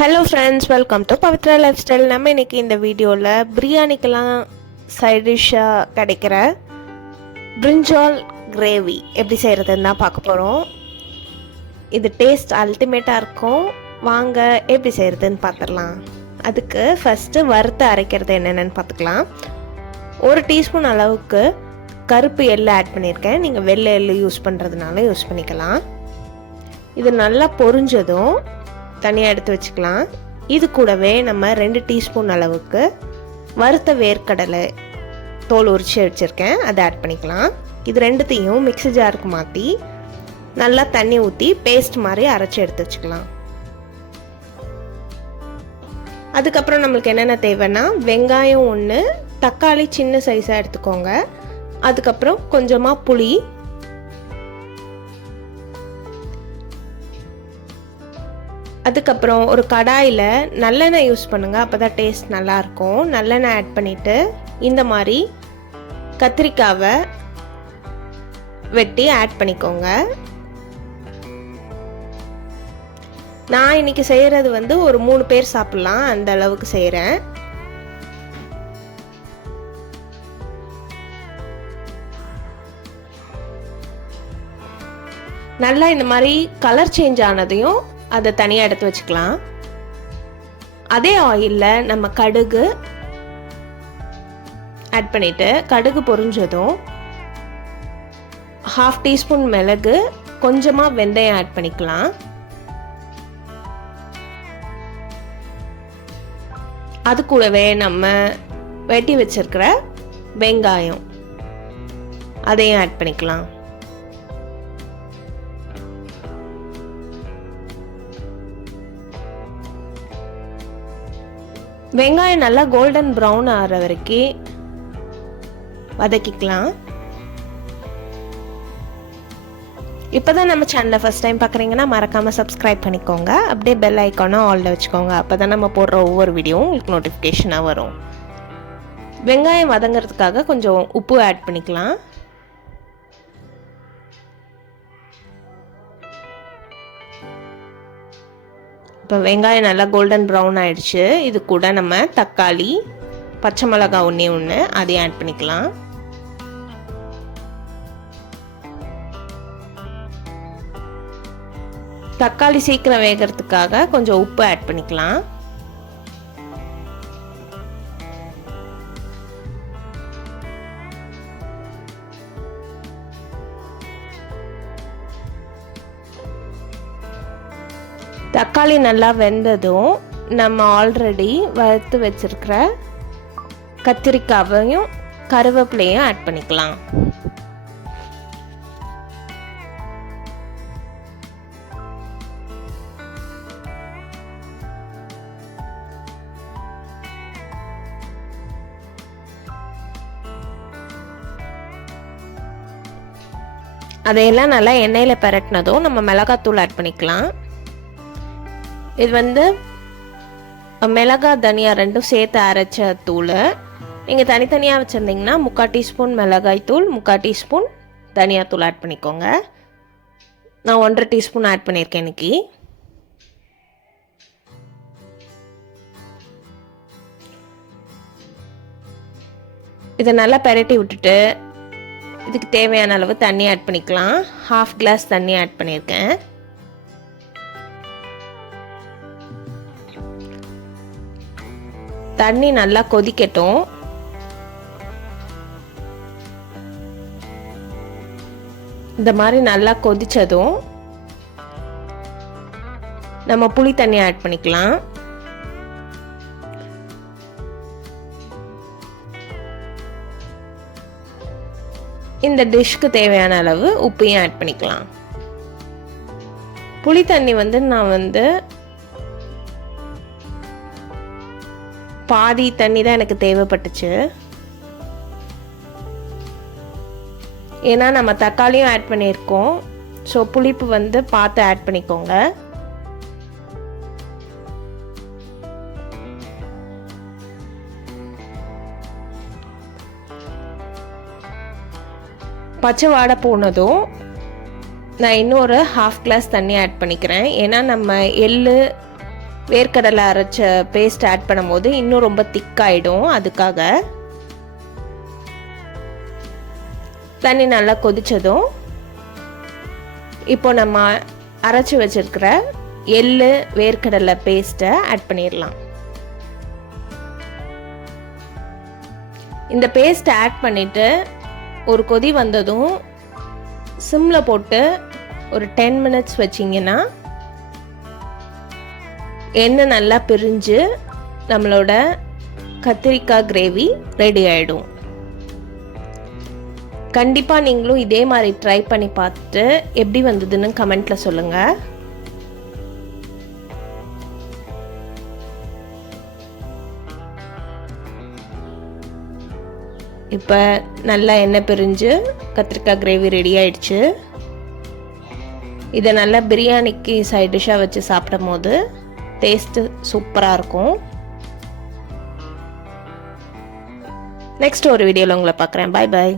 Hello friends, welcome to Pavithra life style. நம்ம இன்றைக்கி இந்த வீடியோவில் பிரியாணிக்கெலாம் சைட் டிஷ்ஷாக கிடைக்கிற பிரிஞ்சால் கிரேவி எப்படி செய்கிறதுன்னு தான் பார்க்க போகிறோம். இது டேஸ்ட் அல்டிமேட்டாக இருக்கும். வாங்க எப்படி செய்கிறதுன்னு பார்த்துடலாம். அதுக்கு ஃபஸ்ட்டு வறுத்து அரைக்கிறது என்னென்னு பார்த்துக்கலாம். 1 டீஸ்பூன் அளவுக்கு கருப்பு எள்ளு ஆட் பண்ணியிருக்கேன். நீங்கள் வெள்ளை எள்ளு யூஸ் பண்ணுறதுனால யூஸ் பண்ணிக்கலாம். இது நல்லா பொரிஞ்சதும் தனியாக எடுத்து வச்சுக்கலாம். இது கூடவே நம்ம 2 டீஸ்பூன் அளவுக்கு வறுத்த வேர்க்கடலை தோல் உரிச்சு வச்சுருக்கேன், அதை ஆட் பண்ணிக்கலாம். இது ரெண்டுத்தையும் மிக்ஸி ஜாருக்கு மாற்றி நல்லா தண்ணி ஊற்றி பேஸ்ட் மாதிரி அரைச்சி எடுத்து வச்சுக்கலாம். அதுக்கப்புறம் நம்மளுக்கு என்னென்ன தேவைன்னா, வெங்காயம் 1, தக்காளி சின்ன சைஸாக எடுத்துக்கோங்க. அதுக்கப்புறம் கொஞ்சமாக புளி, அதுக்கப்புறம் ஒரு கடாயில் நல்லெண்ணெய் யூஸ் பண்ணுங்கள், அப்போ தான் டேஸ்ட் நல்லாயிருக்கும். நல்லெண்ணெய் ஆட் பண்ணிவிட்டு இந்த மாதிரி கத்திரிக்காவை வெட்டி ஆட் பண்ணிக்கோங்க. நான் இன்னைக்கு செய்கிறது வந்து ஒரு 3 பேர் சாப்பிட்லாம், அந்த அளவுக்கு செய்கிறேன். நல்லா இந்த மாதிரி கலர் சேஞ்ச் ஆனதையும் அதை தனியாக எடுத்து வச்சுக்கலாம். அதே ஆயிலில் நம்ம கடுகு ஆட் பண்ணிவிட்டு கடுகு பொரிஞ்சதும் 1/2 டீஸ்பூன் மிளகு, கொஞ்சமாக வெந்தயம் ஆட் பண்ணிக்கலாம். அது கூடவே நம்ம வெட்டி வச்சிருக்கிற வெங்காயம் அதையும் ஆட் பண்ணிக்கலாம். வெங்காயம் நல்லா கோல்டன் ப்ரௌன் ஆகிற வரைக்கும் வதக்கிக்கலாம். இப்போ தான் நம்ம சேனலை ஃபஸ்ட் டைம் பார்க்குறீங்கன்னா மறக்காமல் சப்ஸ்கிரைப் பண்ணிக்கோங்க. அப்படியே பெல் ஐக்கானும் ஆல்ல வச்சுக்கோங்க. அப்போ தான் நம்ம போடுற ஒவ்வொரு வீடியோவும் உங்களுக்கு நோட்டிஃபிகேஷனாக வரும். வெங்காயம் வதங்கிறதுக்காக கொஞ்சம் உப்பு ஆட் பண்ணிக்கலாம். இப்போ வெங்காயம் நல்லா கோல்டன் ப்ரௌன் ஆயிடுச்சு. இது கூட நம்ம தக்காளி, பச்சை மிளகாய் 1 அதையும் ஆட் பண்ணிக்கலாம். தக்காளி சீக்கிரம் வேகிறதுக்காக கொஞ்சம் உப்பு ஆட் பண்ணிக்கலாம். தக்காளி நல்லா வெந்ததும் நம்ம ஆல்ரெடி வறுத்து வச்சிருக்கிற கத்திரிக்காவையும் கருவேப்பிலையும் ஆட் பண்ணிக்கலாம். அதையெல்லாம் நல்லா எண்ணெயில் பரட்டினதும் நம்ம மிளகாத்தூள் ஆட் பண்ணிக்கலாம். இது வந்து மிளகாய் தனியா 2 சேர்த்து அரைச்ச தூள். நீங்கள் தனித்தனியாக வச்சுருந்தீங்கன்னா 3/4 டீஸ்பூன் மிளகாய் தூள், 3/4 டீஸ்பூன் தனியாத்தூள் ஆட் பண்ணிக்கோங்க. நான் 1/2 டீஸ்பூன் ஆட் பண்ணியிருக்கேன் இன்னைக்கு. இதை நல்லா பரட்டி விட்டுட்டு இதுக்கு தேவையான அளவு தண்ணி ஆட் பண்ணிக்கலாம். 1/2 கிளாஸ் தண்ணி ஆட் பண்ணியிருக்கேன். தண்ணி நல்லா கொதிக்கட்டும். இந்த மாதிரி நல்லா கொதிச்சதும் நம்ம புளி தண்ணி ஆட் பண்ணிக்கலாம். இந்த டிஷ்க்கு தேவையான அளவு உப்பையும் ஆட் பண்ணிக்கலாம். புளி தண்ணி வந்து நான் பாதி தண்ணி தான் எனக்கு தேவைப்பட்டுச்சு. ஏன்னா நம்ம தக்காளியும் ஆட் பண்ணியிருக்கோம். ஸோ புளிப்பு பார்த்து ஆட் பண்ணிக்கோங்க. பச்சை வாடை போனதும் நான் இன்னொரு 1/2 கிளாஸ் தண்ணி ஆட் பண்ணிக்கிறேன். ஏன்னா நம்ம எள்ளு வேர்க்கடலை அரைச்ச பேஸ்ட் ஆட் பண்ணும்போது இன்னும் ரொம்ப திக்காயிடும். அதுக்காக தண்ணி நல்லா கொதிச்சதும் இப்போ நம்ம அரைச்சி வச்சிருக்கிற எள்ளு வேர்க்கடலை பேஸ்ட்டை ஆட் பண்ணிடலாம். இந்த பேஸ்ட்டை ஆட் பண்ணிவிட்டு ஒரு கொதி வந்ததும் சிம்மில் போட்டு ஒரு 10 மினிட்ஸ் வச்சிங்கன்னா எண்ணெய் நல்லா பிரிஞ்சு நம்மளோட கத்திரிக்காய் கிரேவி ரெடி ஆகிடும். கண்டிப்பாக நீங்களும் இதே மாதிரி ட்ரை பண்ணி பார்த்துட்டு எப்படி வந்ததுன்னு கமெண்ட்டில் சொல்லுங்கள். இப்போ நல்லா எண்ணெய் பிரிஞ்சு கத்திரிக்காய் கிரேவி ரெடி ஆயிடுச்சு. இதை நல்லா பிரியாணிக்கு சைட் டிஷ்ஷாக வச்சு சாப்பிடும் போது டேஸ்ட்டு சூப்பராக இருக்கும். நெக்ஸ்ட் ஒரு வீடியோவில் உங்களை பார்க்குறேன். பாய் பாய்.